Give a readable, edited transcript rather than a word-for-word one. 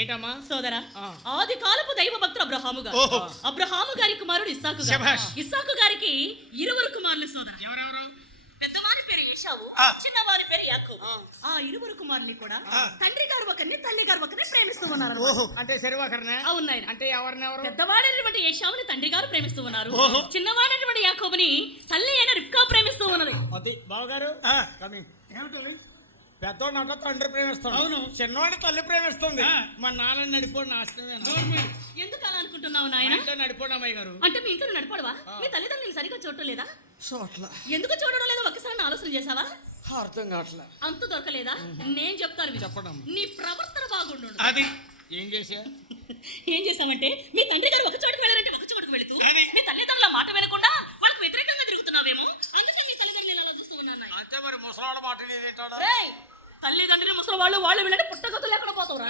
ఏంటమ్మా సోదరా, ఆది కాలపు దైవ భక్తుడు అబ్రహాము గారు. అబ్రహాము గారి కుమారుడు ఇస్సాకు గారికి 20 కుమారులు సోదరా. ఎవరెవరు? పెద్దవారి పేరు ఏశావు, చిన్నవారి పేరు యాకోబు. ఆ 20 కుమారుని కూడా తండ్రి గారు ఒకరిని తల్లి గారు ఒకరిని ప్రేమిస్తూ ఉన్నారు. అంటే సరివాకరనే? అవును నాయన. అంటే ఎవరినెవరు? పెద్దవాడైనటువంటి ఏశావుని తండ్రి గారు ప్రేమిస్తూ ఉన్నారు, చిన్నవాడైనటువంటి యాకోబుని తల్లి అయిన రిబ్కా ప్రేమిస్తూ ఉన్నది. బావగారు ఏమిటి? పెద్దోడు తండ్రి ప్రేమిస్తాడు, అవును. చిన్నవాడిని తల్లి ప్రేమిస్తుంది. మా నాన్న నడిపోడు నాశనమేనా? ఎందుకు అలా అనుకుంటున్నావు నాయన? నడిపోడు అమ్మాయి గారు. అంటే మీ ఇంట్లో నడపడవా? మీ తల్లిదండ్రులు సరిగ్గా చూడటం లేదా? ఎందుకు చూడడం లేదా? ఒక్కసారి ఆలోచన చేసావా? అర్థం కావట్లే. అంత దొరకలేదా? నేను చెప్తాను, చెప్పడం. నీ ప్రవర్తన బాగుండు. అది ఏం చేసా? ఏం చేసామంటే మీ తండ్రి గారు ఒక చోటుకు వెళ్ళారంటే ఒక చోటుకు వెళుతూ మీ తల్లిదండ్రుల మాట వినకుండా వాళ్ళకి వ్యతిరేకంగా తిరుగుతున్నావేమో, అందుకే మీ తల్లిదండ్రులు అలా చూస్తూ ఉన్నాను. అంతే మరి, ముసలాడు మాట తల్లిదండ్రులు ముసలి వాళ్ళు వినంటే పుట్టగతులు ఎక్కడ పోతావురా?